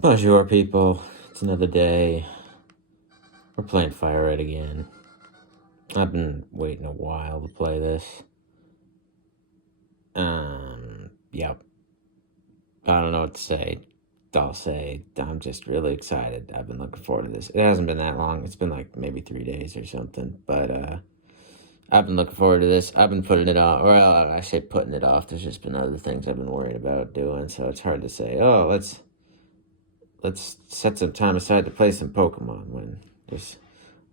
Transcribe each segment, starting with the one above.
Bonjour, people. It's another day. We're playing Fire Red again. I've been waiting a while to play this. Yep. I don't know what to say. I'll say I'm just really excited. I've been looking forward to this. It hasn't been that long. It's been like maybe 3 days or something. But I've been looking forward to this. I've been putting it off. Well, I say putting it off. There's just been other things I've been worried about doing, so it's hard to say, oh, let's set some time aside to play some Pokemon when there's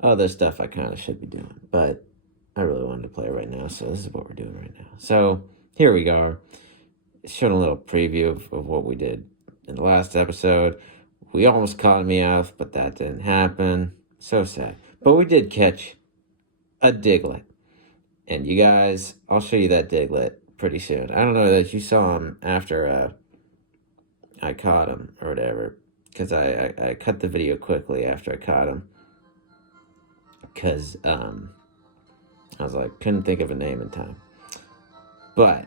other stuff I kind of should be doing. But I really wanted to play right now, so this is what we're doing right now. So here we go. Showing a little preview of what we did in the last episode. We almost caught me off, but that didn't happen. So sad. But we did catch a Diglett. And you guys, I'll show you that Diglett pretty soon. I don't know that you saw him after I caught him or whatever, because I cut the video quickly after I caught him, because I was like, couldn't think of a name in time. But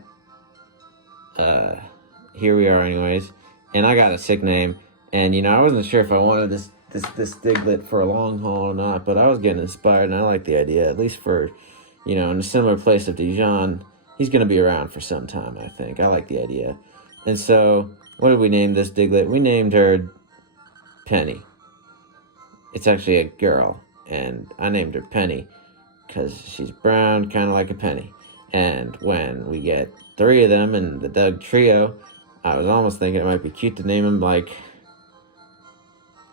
here we are anyways, and I got a sick name, and I wasn't sure if I wanted this Diglett for a long haul or not, but I was getting inspired, and I like the idea, at least for, in a similar place of Dijon. He's going to be around for some time, I think. I like the idea. And so, what did we name this Diglett? We named her Penny. It's actually a girl, and I named her Penny because she's brown, kind of like a penny. And when we get 3 of them in the Doug trio, I was almost thinking it might be cute to name them like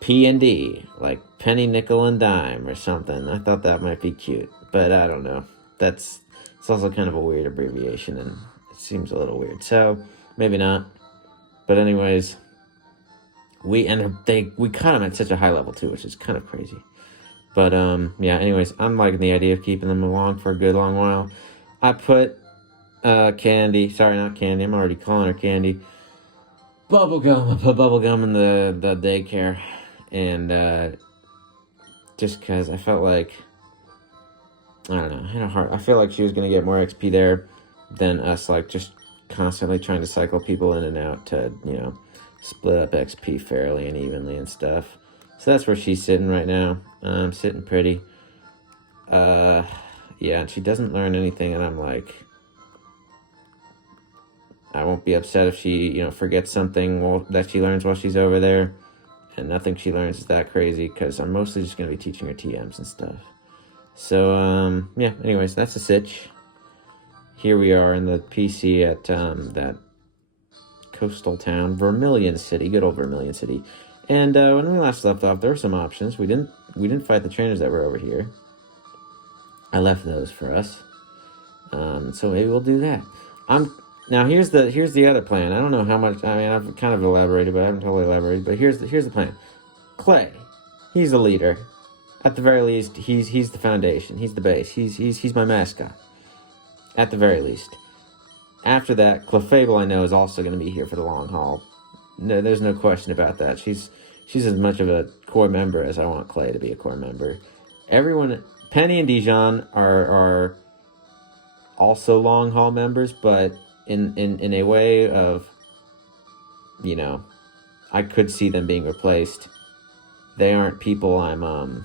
P and D, like penny, nickel, and dime or something. I thought that might be cute, but I don't know. It's also kind of a weird abbreviation, and it seems a little weird. So maybe not. But anyways, we caught them at such a high level too, which is kind of crazy. But yeah. Anyways, I'm liking the idea of keeping them along for a good long while. I put Candy. Sorry, not Candy. I'm already calling her Candy. Bubblegum. I put Bubblegum in the daycare, and just because I felt like, I don't know, I had a heart. I feel like she was gonna get more XP there than us, like just constantly trying to cycle people in and out to split up XP fairly and evenly and stuff. So that's where she's sitting right now. Sitting pretty. Yeah, and she doesn't learn anything, and I'm like, I won't be upset if she, forgets something that she learns while she's over there. And nothing she learns is that crazy, because I'm mostly just going to be teaching her TMs and stuff. So, yeah, anyways, that's a sitch. Here we are in the PC at that coastal town, Vermilion City, good old Vermilion City. And when we last left off, there were some options. We didn't fight the trainers that were over here. I left those for us. So maybe we'll do that. Now here's the other plan. I don't know how much. I mean, I've kind of elaborated, but I haven't totally elaborated. But here's the plan. Clay, he's the leader. At the very least, he's the foundation. He's the base. He's my mascot. At the very least. After that, Clefable, I know, is also going to be here for the long haul. No, there's no question about that. She's as much of a core member as I want Clay to be a core member. Everyone, Penny and Dijon are also long haul members, but in a way of, I could see them being replaced. They aren't people I'm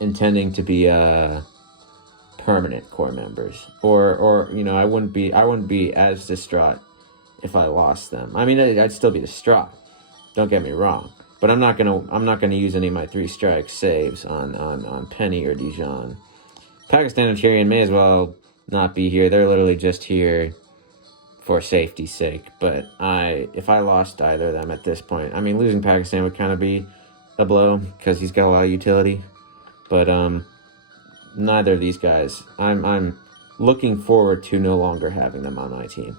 intending to be permanent core members, or I wouldn't be as distraught if I lost them. I mean, I'd still be distraught. Don't get me wrong, but I'm not gonna use any of my 3 strike saves on Penny or Dijon. Pakistan and Tyrion may as well not be here. They're literally just here for safety's sake. But if I lost either of them at this point, I mean, losing Pakistan would kind of be a blow because he's got a lot of utility. But neither of these guys. I'm looking forward to no longer having them on my team.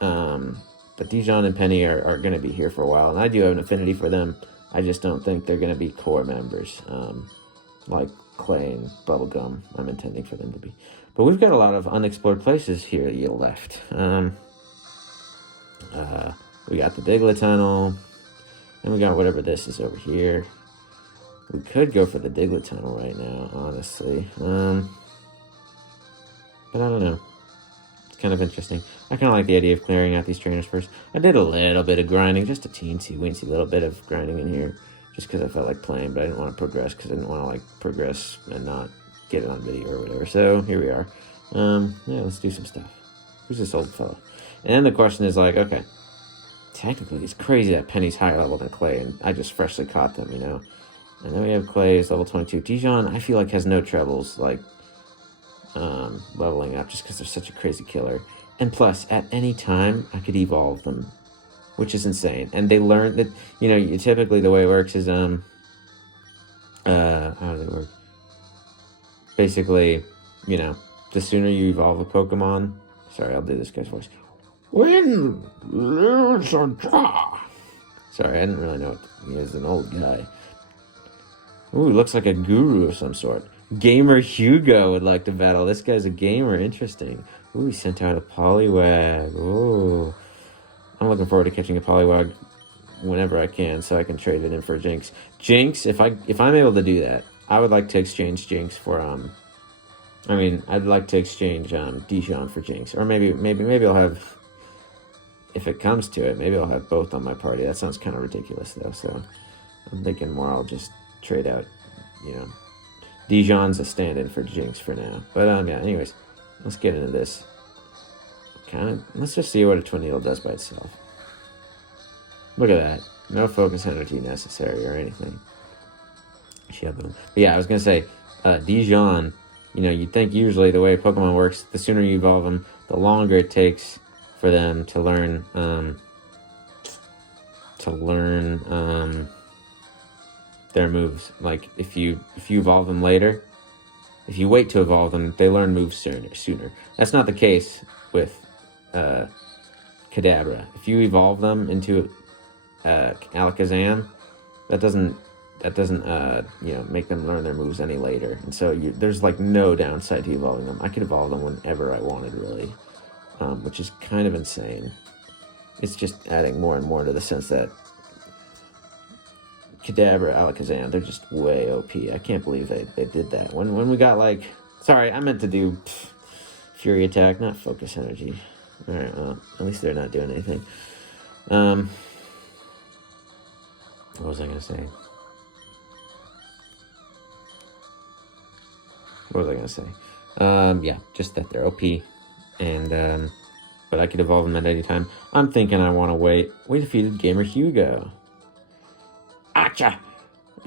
But Dijon and Penny are going to be here for a while, and I do have an affinity for them. I just don't think they're going to be core members, like Clay and Bubblegum. I'm intending for them to be. But we've got a lot of unexplored places here left. We got the Diglett Tunnel, and we got whatever this is over here. We could go for the Diglett Tunnel right now, honestly. But I don't know. It's kind of interesting. I kind of like the idea of clearing out these trainers first. I did a little bit of grinding, just a teensy-weensy little bit of grinding in here, just because I felt like playing, but I didn't want to progress, because I didn't want to, like, progress and not get it on video or whatever. So, here we are. Yeah, let's do some stuff. Who's this old fella? And then the question is, like, okay, technically, it's crazy that Penny's higher level than Clay, and I just freshly caught them, you know? And then we have Clay's level 22. Dijon, I feel like, has no troubles, like, leveling up, just because they're such a crazy killer. And plus, at any time, I could evolve them, which is insane. And they learn that, you know, typically the way it works is, how does it work? Basically, you know, the sooner you evolve a Pokemon, sorry, I'll do this guy's voice. When lives a draw. Sorry, I didn't really know he is an old guy. Ooh, looks like a guru of some sort. Gamer Hugo would like to battle. This guy's a gamer. Interesting. Ooh, he sent out a Poliwag. Ooh. I'm looking forward to catching a Poliwag whenever I can, so I can trade it in for Jinx. Jinx, if I'm able to do that, I would like to exchange Jinx for I'd like to exchange Dijon for Jinx, or maybe I'll have, if it comes to it, maybe I'll have both on my party. That sounds kind of ridiculous though. So I'm thinking more I'll just trade out, you know, Dijon's a stand-in for Jinx for now. But yeah, anyways, let's get into this. Let's just see what a Twinneedle does by itself. Look at that. No focus energy necessary or anything. But yeah, I was gonna say, Dijon, you know, you'd think usually the way Pokemon works, the sooner you evolve them, the longer it takes for them to learn their moves. Like if you evolve them later, if you wait to evolve them, they learn moves sooner. That's not the case with Kadabra. If you evolve them into Alakazam, that doesn't you know, make them learn their moves any later. And so there's like no downside to evolving them. I could evolve them whenever I wanted, really, which is kind of insane. It's just adding more and more to the sense that Kadabra, Alakazam, they're just way OP. I can't believe they did that. When we got, like... Sorry, I meant to do Fury Attack, not Focus Energy. Alright, well, at least they're not doing anything. What was I going to say? Yeah, just that they're OP. And, but I could evolve them at any time. I'm thinking I want to wait. We defeated Gamer Hugo. Acha!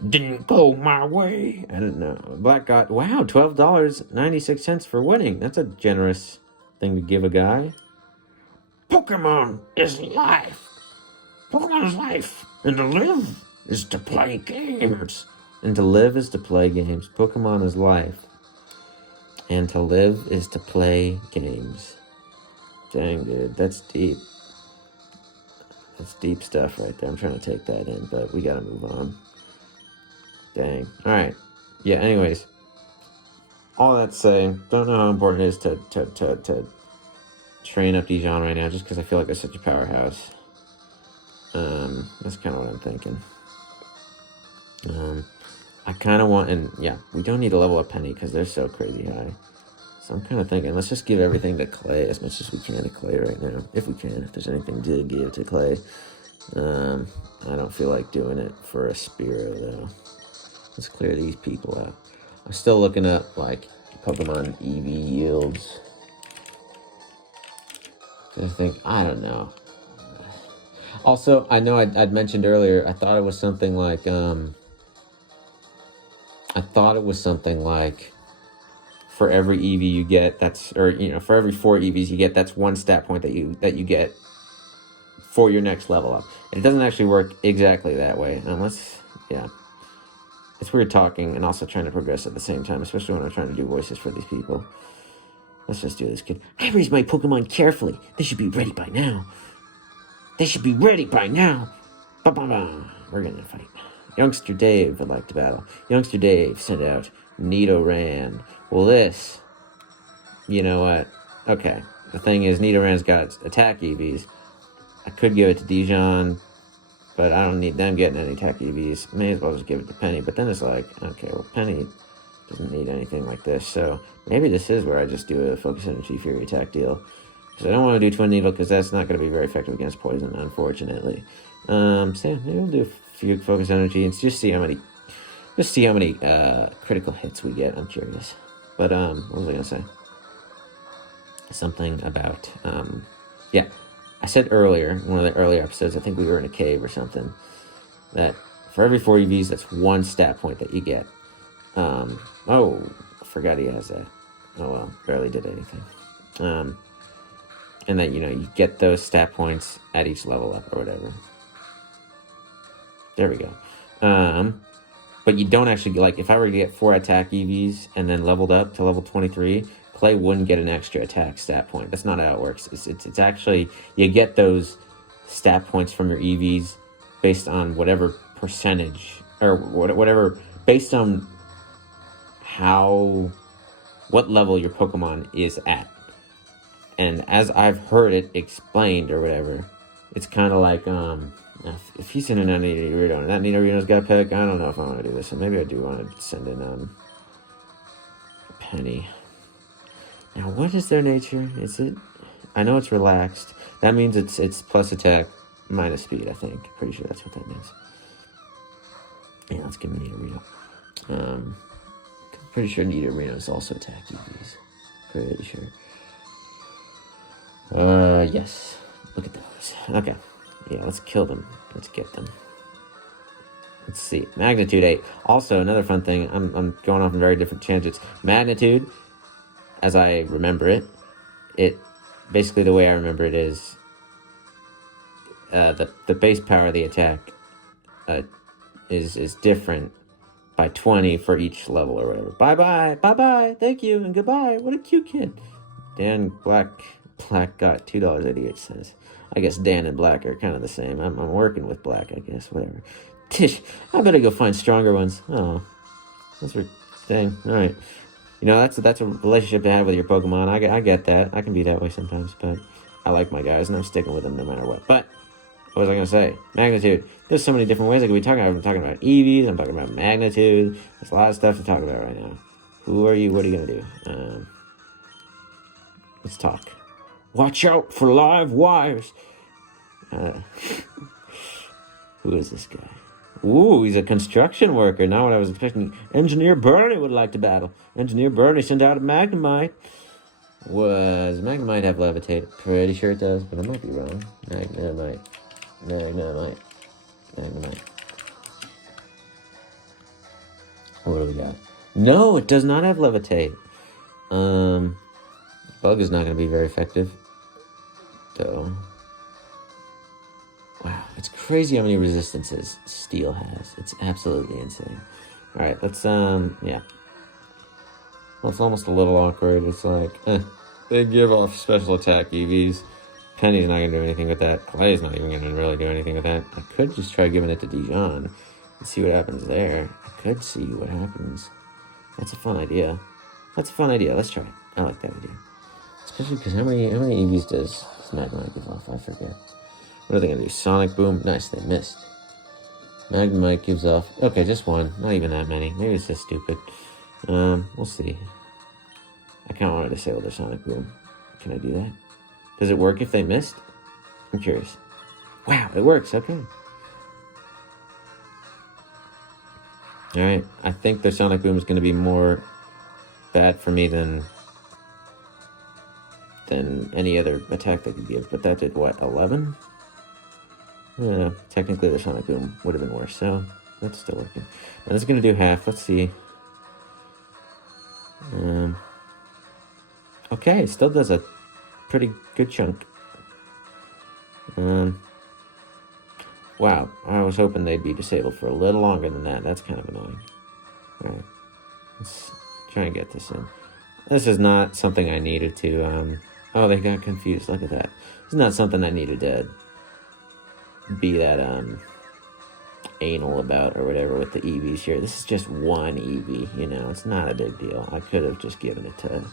Didn't go my way. I don't know. Black got, wow, $12.96 for winning. That's a generous thing to give a guy. Pokemon is life. Pokemon is life. And to live is to play games. And to live is to play games. Pokemon is life. And to live is to play games. Dang, dude, that's deep. That's deep stuff right there. I'm trying to take that in, but we gotta move on. Dang. Alright. Yeah, anyways. All that to say, don't know how important it is to train up Dijon right now, just because I feel like they're such a powerhouse. That's kind of what I'm thinking. I kind of want, and yeah, we don't need to level up Penny, because they're so crazy high. So I'm kind of thinking, let's just give everything to Clay as much as we can to Clay right now. If we can, if there's anything to give to Clay. I don't feel like doing it for a Spearow, though. Let's clear these people out. I'm still looking up, like, Pokemon EV yields. I don't know. Also, I know I'd mentioned earlier, I thought it was something like, for every EV you get, for every 4 EVs you get, that's 1 stat point that you get for your next level up. It doesn't actually work exactly that way, unless, yeah. It's weird talking and also trying to progress at the same time, especially when I'm trying to do voices for these people. Let's just do this, kid. I raise my Pokemon carefully. They should be ready by now. Ba-ba-ba. We're gonna fight. Youngster Dave would like to battle. Youngster Dave sent out Nidoran. Well, this, you know what? Okay. The thing is, Nidoran's got attack EVs. I could give it to Dijon, but I don't need them getting any attack EVs. May as well just give it to Penny. But then it's like, okay, well, Penny doesn't need anything like this. So maybe this is where I just do a Focus Energy Fury Attack deal. Because I don't want to do Twin Needle, because that's not going to be very effective against poison, unfortunately. So yeah, maybe we'll do a few Focus Energy and just see how many critical hits we get. I'm curious. But what was I going to say? Something about yeah. I said earlier, in one of the earlier episodes, I think we were in a cave or something, that for every 4 EVs, that's 1 stat point that you get. Oh, I forgot he has that. Oh well, barely did anything. And then, you get those stat points at each level up or whatever. There we go. But you don't actually, like, if I were to get 4 attack EVs and then leveled up to level 23, Clay wouldn't get an extra attack stat point. That's not how it works. It's actually, you get those stat points from your EVs based on whatever percentage, or whatever, based on what level your Pokemon is at. And as I've heard it explained or whatever, it's kind of like, if he's in an Nidorino and that Nidorino's got Peck, I don't know if I want to do this. So maybe I do want to send in Penny. Now, what is their nature? Is it? I know it's relaxed. That means it's plus attack minus speed, I think. Pretty sure that's what that means. Yeah, let's give him Nidorino. Pretty sure Nidorino is also attack EVs. Pretty sure. Yes. Look at those. Okay. Yeah, let's kill them. Let's get them. Let's see. Magnitude 8. Also, another fun thing. I'm going off on very different tangents. Magnitude, as I remember it basically the way I remember it is the base power of the attack is different by 20 for each level or whatever. Bye-bye, thank you, and goodbye. What a cute kid. Dan Black got $2.88. I guess Dan and Black are kind of the same. I'm working with Black, I guess, whatever. Tish, I better go find stronger ones. Oh, that's for dang. All right. That's a relationship to have with your Pokemon. I get that. I can be that way sometimes, but I like my guys, and I'm sticking with them no matter what. But what was I going to say? Magnitude. There's so many different ways I could be talking about. I'm talking about EVs. I'm talking about magnitude. There's a lot of stuff to talk about right now. Who are you? What are you going to do? Let's talk. Watch out for live wires. Who is this guy? Ooh, he's a construction worker. Not what I was expecting. Engineer Bernie would like to battle. Engineer Bernie sent out a Magnemite. Does Magnemite have Levitate? Pretty sure it does, but I might be wrong. Magnemite. What do we got? No, it does not have Levitate. Bug is not going to be very effective, though. Wow, it's crazy how many resistances Steel has. It's absolutely insane. Alright, let's, yeah. Well, it's almost a little awkward. It's like, they give off special attack EVs. Penny's not going to do anything with that. Clay's not even going to really do anything with that. I could just try giving it to Dijon and see what happens there. I could see what happens. That's a fun idea. Let's try it. I like that idea. Especially because how many EVs does Magnemite give off? I forget. What are they going to do? Sonic Boom? Nice, they missed. Magnemite gives off... Okay, just one. Not even that many. Maybe it's just stupid. We'll see. I kind of want to disable the Sonic Boom. Can I do that? Does it work if they missed? I'm curious. Wow, it works. Okay. Alright, I think the Sonic Boom is going to be more bad for me than any other attack they could give. But that did, what, 11? Yeah, technically the Sonic Boom would have been worse, so that's still working. Now this is going to do half. Let's see. Okay, it still does a pretty good chunk. Wow, I was hoping they'd be disabled for a little longer than that. That's kind of annoying. Alright, let's try and get this in. This is not something I needed to, oh, they got confused. Look at that. It's not something I needed to be that, anal about or whatever with the EVs here. This is just one EV, you know. It's not a big deal. I could have just given it to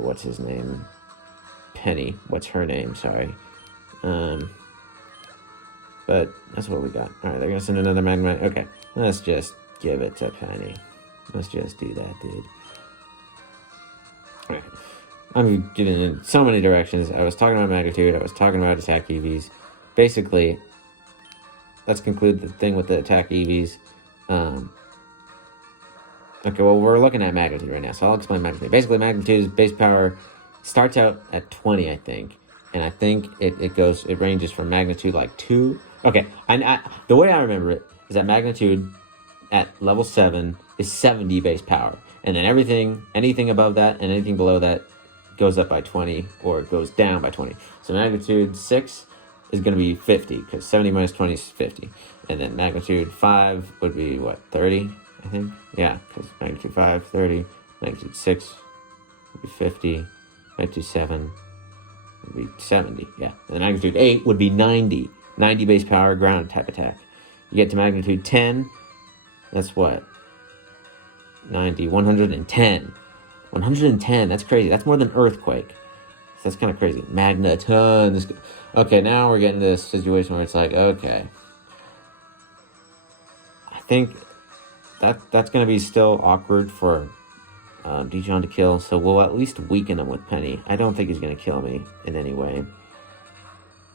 what's his name? Penny. What's her name? Sorry. But that's what we got. Alright, they're gonna send another Magnemite. Okay, let's just give it to Penny. Let's just do that, dude. Alright. I'm getting in so many directions. I was talking about magnitude. I was talking about attack EVs. Basically, let's conclude the thing with the attack EVs. Okay, well, we're looking at magnitude right now, so I'll explain magnitude. Basically, magnitude is base power starts out at 20, I think. And I think it ranges from magnitude like 2. Okay, the way I remember it is that magnitude at level 7 is 70 base power. And then anything above that and anything below that goes up by 20 or goes down by 20. So magnitude 6 is going to be 50 because 70 minus 20 is 50. And then magnitude 5 would be what, 30, I think? Yeah, because magnitude 5, 30, magnitude 6 would be 50, magnitude 7 would be 70, yeah. And then magnitude 8 would be 90 base power ground type attack. You get to magnitude 10, that's what? 90, 110. 110, that's crazy. That's more than Earthquake. So that's kind of crazy. Magneton. Okay, now we're getting to this situation where it's like, okay. I think that's going to be still awkward for Dijon to kill, so we'll at least weaken him with Penny. I don't think he's going to kill me in any way.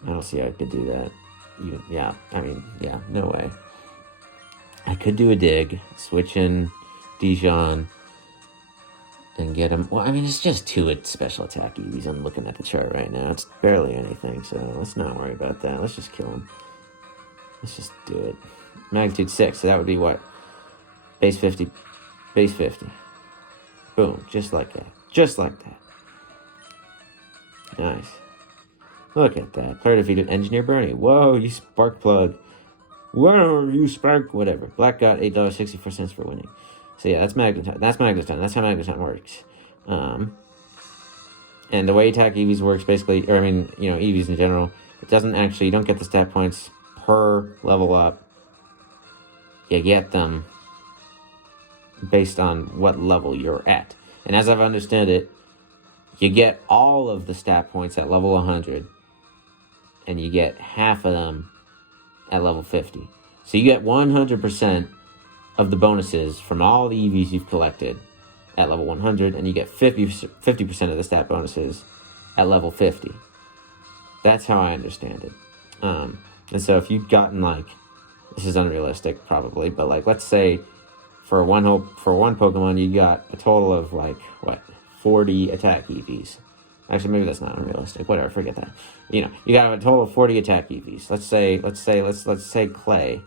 I don't see how I could do that. No way. I could do a dig, switch in Dijon, and get him. Well, I mean, it's just 2 special attack EVs. I'm looking at the chart right now. It's barely anything, so let's not worry about that. Let's just kill him. Let's just do it. Magnitude 6, so that would be what? Base 50. Base 50. Boom, just like that. Just like that. Nice. Look at that. Player defeated Engineer Bernie. Whoa, you spark plug. Whoa, you spark. Whatever. Black got $8.64 for winning. So yeah, that's Magneton. That's Magneton. That's how Magneton works. And the way attack EVs works, basically, EVs in general, it doesn't actually, you don't get the stat points per level up. You get them based on what level you're at. And as I've understood it, you get all of the stat points at level 100, and you get half of them at level 50. So you get 100% of the bonuses from all the EVs you've collected at level 100, and you get 50% of the stat bonuses at level 50. That's how I understand it. And so if you've gotten, like, this is unrealistic probably, but like, let's say for one Pokemon you got a total of like 40 attack EVs. Actually, maybe that's not unrealistic. Whatever, forget that. You got a total of 40 attack EVs. Let's say Clay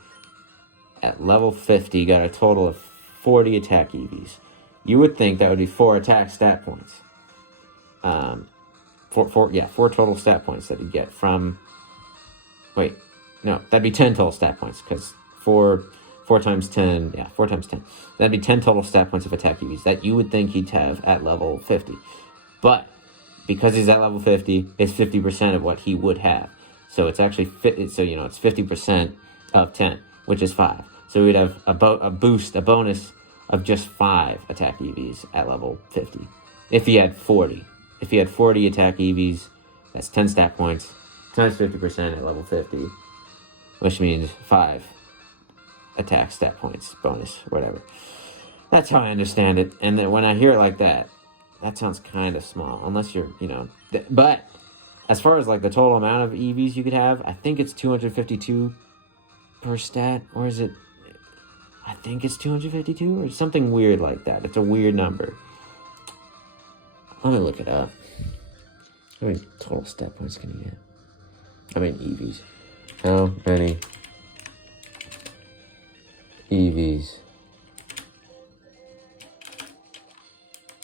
at level 50 got a total of 40 attack EVs. You would think that would be 4 attack stat points. 4 total stat points that you get from. Wait, no, that'd be 10 total stat points because 4 times 10, 4 times 10. That'd be 10 total stat points of attack EVs that you would think he'd have at level 50. But because he's at level 50, it's 50% of what he would have. So it's actually it's 50% of 10, which is 5. So we'd have a bonus of just 5 attack EVs at level 50. If he had 40. If he had 40 attack EVs, that's 10 stat points times 50% at level 50, which means 5 attack stat points bonus, whatever. That's how I understand it. And then when I hear it like that, that sounds kind of small, unless you're, but as far as like the total amount of EVs you could have, I think it's 252 per stat, or is it, I think it's 252 or something weird like that. It's a weird number. Let me look it up. How many total stat points can you get? I mean EVs. How many EVs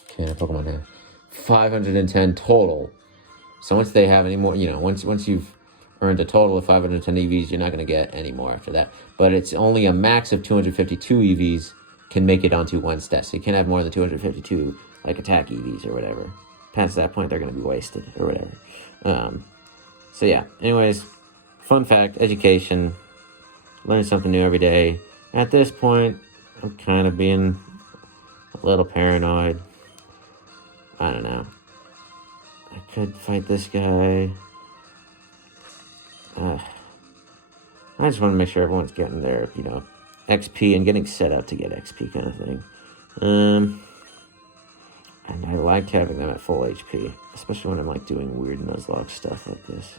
can a Pokemon have? 510 total. So once they have any more, once you've earned a total of 510 EVs, you're not going to get any more after that. But it's only a max of 252 EVs can make it onto one stat. So you can't have more than 252 like attack EVs or whatever. Past that point, they're going to be wasted or whatever. So yeah, anyways, fun fact, education, learn something new every day. At this point, I'm kind of being a little paranoid. I don't know. I could fight this guy. I just want to make sure everyone's getting their, XP and getting set up to get XP kind of thing. And I like having them at full HP, especially when I'm like doing weird Nuzlocke stuff like this.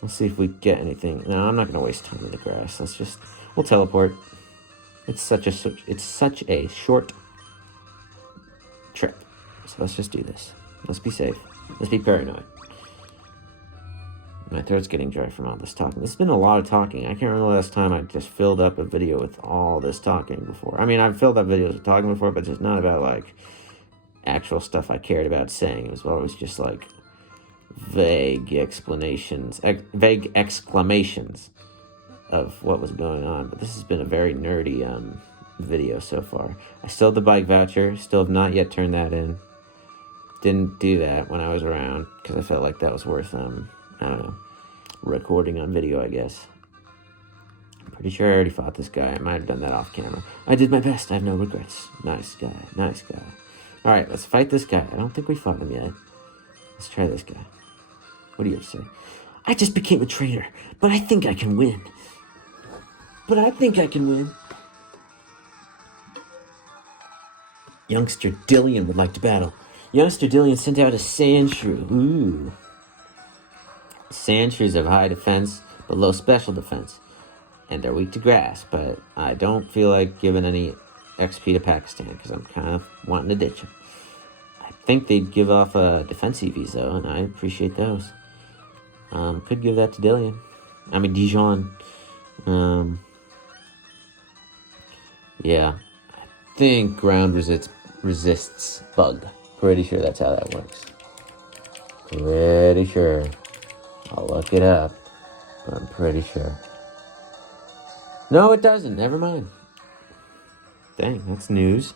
Let's see if we get anything. No, I'm not gonna waste time in the grass. We'll teleport. It's such a short trip. So let's just do this. Let's be safe. Let's be paranoid. My throat's getting dry from all this talking. This has been a lot of talking. I can't remember the last time I just filled up a video with all this talking before. I mean, I've filled up videos with talking before, but just not about, like, actual stuff I cared about saying. It was always just, like, vague explanations, vague exclamations of what was going on. But this has been a very nerdy video so far. I still have the bike voucher. Still have not yet turned that in. Didn't do that when I was around because I felt like that was worth, I don't know, recording on video, I guess. I'm pretty sure I already fought this guy. I might have done that off camera. I did my best. I have no regrets. Nice guy. Nice guy. All right, let's fight this guy. I don't think we fought him yet. Let's try this guy. What do you have to say? I just became a trainer, but I think I can win. Youngster Dillion would like to battle. Youngster Dillion sent out a Sandshrew. Ooh. Sandshrews have high defense, but low special defense. And they're weak to grass, but I don't feel like giving any XP to Pakistan, because I'm kind of wanting to ditch them. I think they'd give off defense EVs, though, and I appreciate those. Could give that to Dillion. I mean, Dijon. Yeah. I think ground resists bug. Pretty sure that's how that works. Pretty sure. I'll look it up, but I'm pretty sure. No, it doesn't. Never mind. Dang, that's news.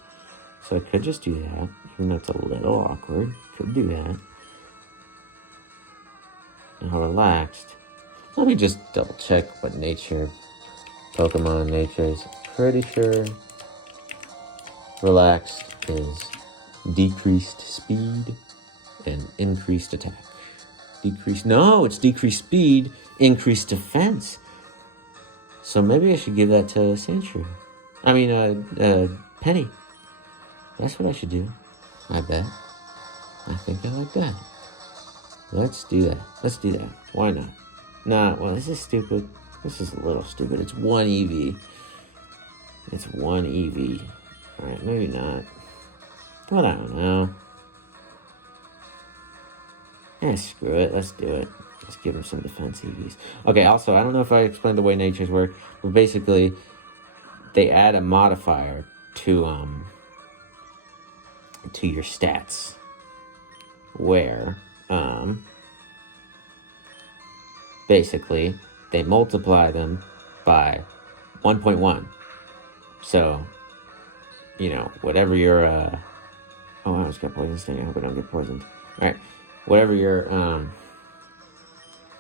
So I could just do that, even though it's a little awkward. Could do that. Now relaxed. Let me just double check what Pokemon nature is. Pretty sure relaxed is decreased speed and increased attack. It's decreased speed, increased defense. So maybe I should give that to Sandshrew. I mean, Penny. That's what I should do. I bet. I think I like that. Let's do that. Why not? Nah, well, this is stupid. This is a little stupid. It's one EV. Alright, maybe not. But I don't know. Screw it. Let's do it. Let's give him some defense EVs. Okay, also, I don't know if I explained the way natures work, but basically, they add a modifier to your stats, where, basically, they multiply them by 1.1. So, whatever your, oh, I just got poison sting. I hope I don't get poisoned. Alright. Whatever your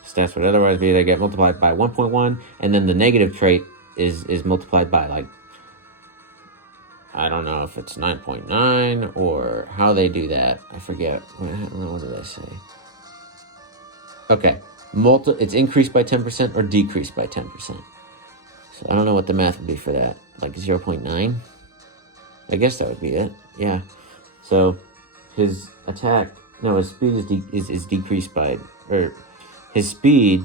stats would otherwise be, they get multiplied by 1.1, and then the negative trait is multiplied by, like, I don't know if it's 9.9 or how they do that. I forget. What did I say? Okay. It's increased by 10% or decreased by 10%. So I don't know what the math would be for that. Like 0.9? I guess that would be it. Yeah. So his attack... No, his speed is decreased by, or his speed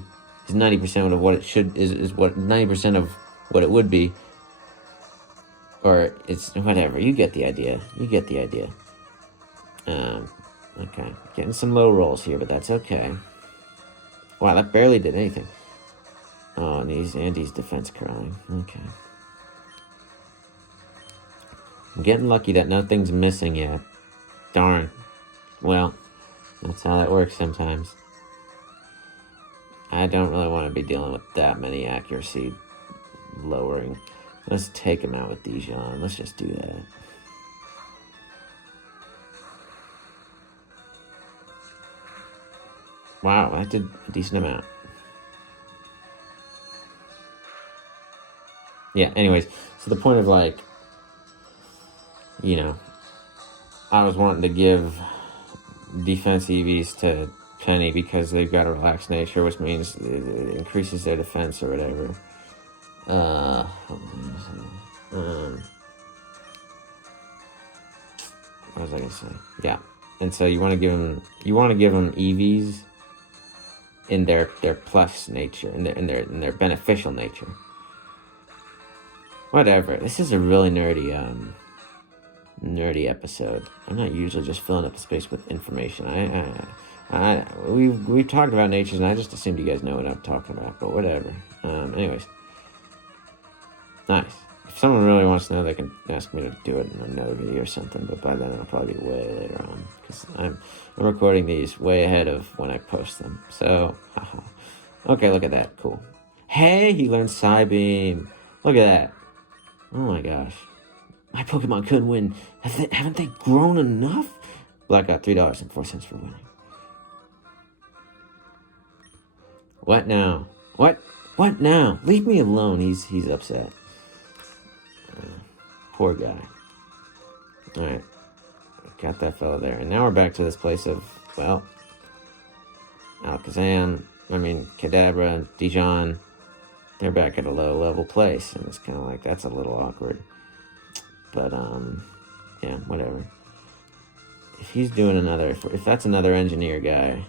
is 90% of what it should is what 90% of what it would be, or it's whatever. You get the idea. Okay, getting some low rolls here, but that's okay. Wow, that barely did anything. Oh, and he's defense curling. Okay, I'm getting lucky that nothing's missing yet. Darn. Well. That's how that works sometimes. I don't really want to be dealing with that many accuracy lowering. Let's take him out with Dijon. Let's just do that. Wow, that did a decent amount. Yeah, anyways. So the point of, like, I was wanting to give defense EVs to Penny because they've got a relaxed nature, which means it increases their defense or whatever. What was I gonna say? Yeah. And so you want to give them EVs in their plus nature, in their beneficial nature. Whatever. This is a really nerdy episode. I'm not usually just filling up the space with information. We've talked about natures, and I just assumed you guys know what I'm talking about. But whatever. Anyways, nice. If someone really wants to know, they can ask me to do it in another video or something. But by then, it'll probably be way later on, because I'm recording these way ahead of when I post them. So, okay, look at that. Cool. Hey, he learned Psybeam. Look at that. Oh my gosh. My Pokemon couldn't win. Haven't they grown enough? Black got $3.04 for winning. What now? What now? Leave me alone. He's upset. Poor guy. Alright. Got that fella there. And now we're back to this place of, well, Kadabra and Dijon. They're back at a low level place. And it's kind of like, that's a little awkward. But, yeah, whatever. If he's doing if that's another engineer guy,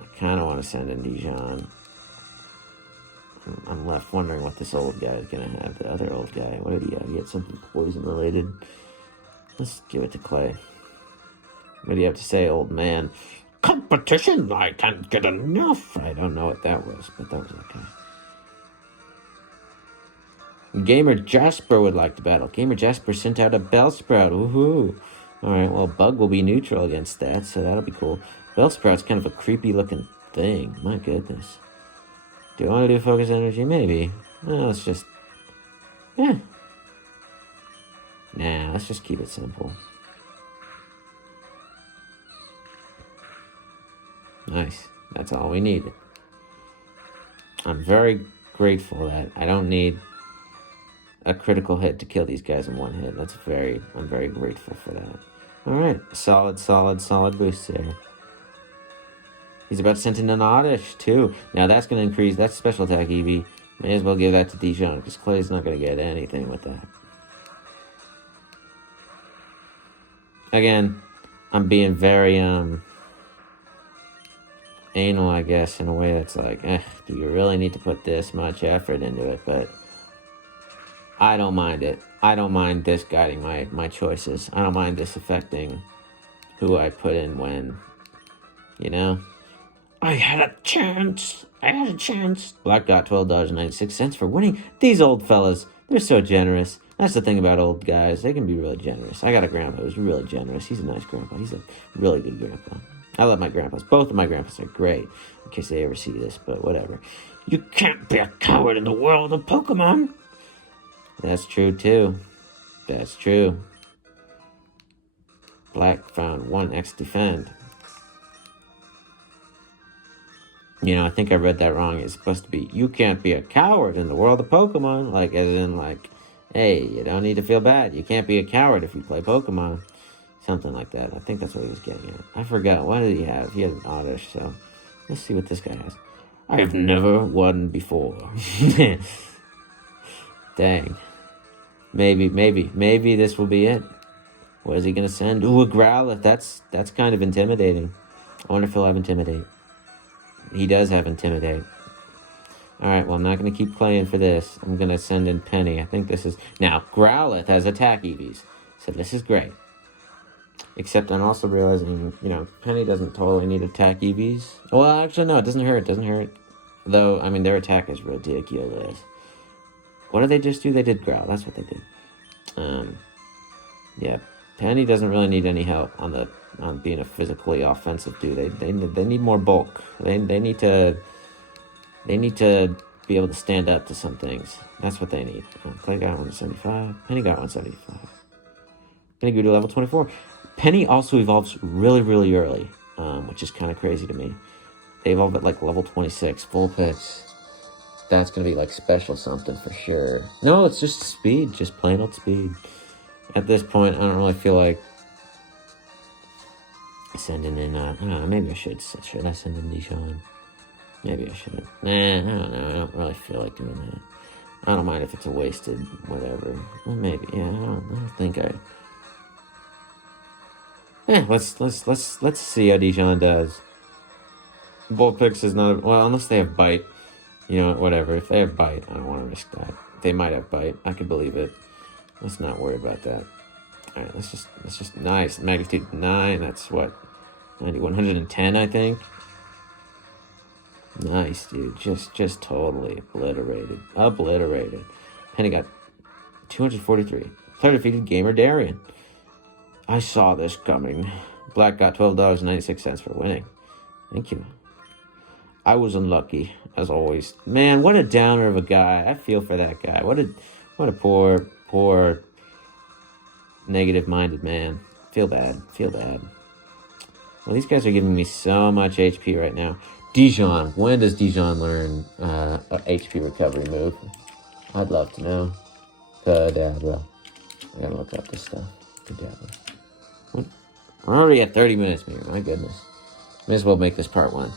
I kind of want to send in Dijon. I'm left wondering what this old guy is going to have. The other old guy, what did he have? He had something poison related. Let's give it to Clay. What do you have to say, old man? Competition, I can't get enough. I don't know what that was, but that was okay. Gamer Jasper would like to battle. Gamer Jasper sent out a Bellsprout. Woohoo. Alright, well, Bug will be neutral against that, so that'll be cool. Bellsprout's kind of a creepy looking thing. My goodness. Do I want to do Focus Energy? Maybe. No, let's just... Nah, let's just keep it simple. Nice. That's all we needed. I'm very grateful that I don't need a critical hit to kill these guys in one hit. I'm very grateful for that. Alright. Solid boost there. He's about to send in an Oddish, too. Now that's going to increase. That's special attack EV. May as well give that to Dijon, because Clay's not going to get anything with that. Again, I'm being very, anal, I guess, in a way that's like, do you really need to put this much effort into it? But I don't mind it. I don't mind this guiding my choices. I don't mind this affecting who I put in when, you know? I had a chance. Black got $12.96 for winning. These old fellas, they're so generous. That's the thing about old guys. They can be really generous. I got a grandpa who's really generous. He's a nice grandpa. He's a really good grandpa. I love my grandpas. Both of my grandpas are great, in case they ever see this, but whatever. You can't be a coward in the world of Pokemon. That's true, too. That's true. Black found 1x defend. You know, I think I read that wrong. It's supposed to be, you can't be a coward in the world of Pokemon. Like, as in, like, hey, you don't need to feel bad. You can't be a coward if you play Pokemon. Something like that. I think that's what he was getting at. I forgot. What did he have? He had an Oddish, so let's see what this guy has. I have never won before. Dang. Maybe this will be it. What is he going to send? Ooh, a Growlithe. That's kind of intimidating. I wonder if he'll have Intimidate. He does have Intimidate. Alright, well, I'm not going to keep playing for this. I'm going to send in Penny. I think this is... Now, Growlithe has attack EVs. So this is great. Except I'm also realizing, you know, Penny doesn't totally need attack EVs. Well, actually, no, it doesn't hurt. It doesn't hurt. Though, I mean, their attack is ridiculous. What did they just do? They did Growl. That's what they did. Yeah. Penny doesn't really need any help on being a physically offensive dude. They need more bulk. They need to be able to stand up to some things. That's what they need. Clay got 175. Penny got 175. Penny grew to level 24. Penny also evolves really, really early, which is kind of crazy to me. They evolve at like level 26, full pitch. That's going to be like special something for sure. No, it's just speed, just plain old speed. At this point, I don't really feel like sending in, I don't know, maybe I should. Should I send in Dijon? Maybe I should. Nah, I don't know. I don't really feel like doing that. I don't mind if it's a wasted whatever. Well, maybe. Yeah, I don't think I. Yeah, let's see how Dijon does. Bullpix is not well unless they have bite. You know, whatever. If they have bite, I don't want to risk that. They might have bite. I could believe it. Let's not worry about that. All right, let's just nice. Magnitude 9. That's what 110, I think. Nice, dude. Just totally obliterated. Penny got 243. Player defeated Gamer Darian. I saw this coming. Black got $12.96 for winning. Thank you. I was unlucky, as always. Man, what a downer of a guy. I feel for that guy. What a poor, negative-minded man. Feel bad. Well, these guys are giving me so much HP right now. Dijon. When does Dijon learn a HP recovery move? I'd love to know. Kadabra. I gotta look up this stuff. Kadabra. We're already at 30 minutes, man. My goodness. May as well make this part 1.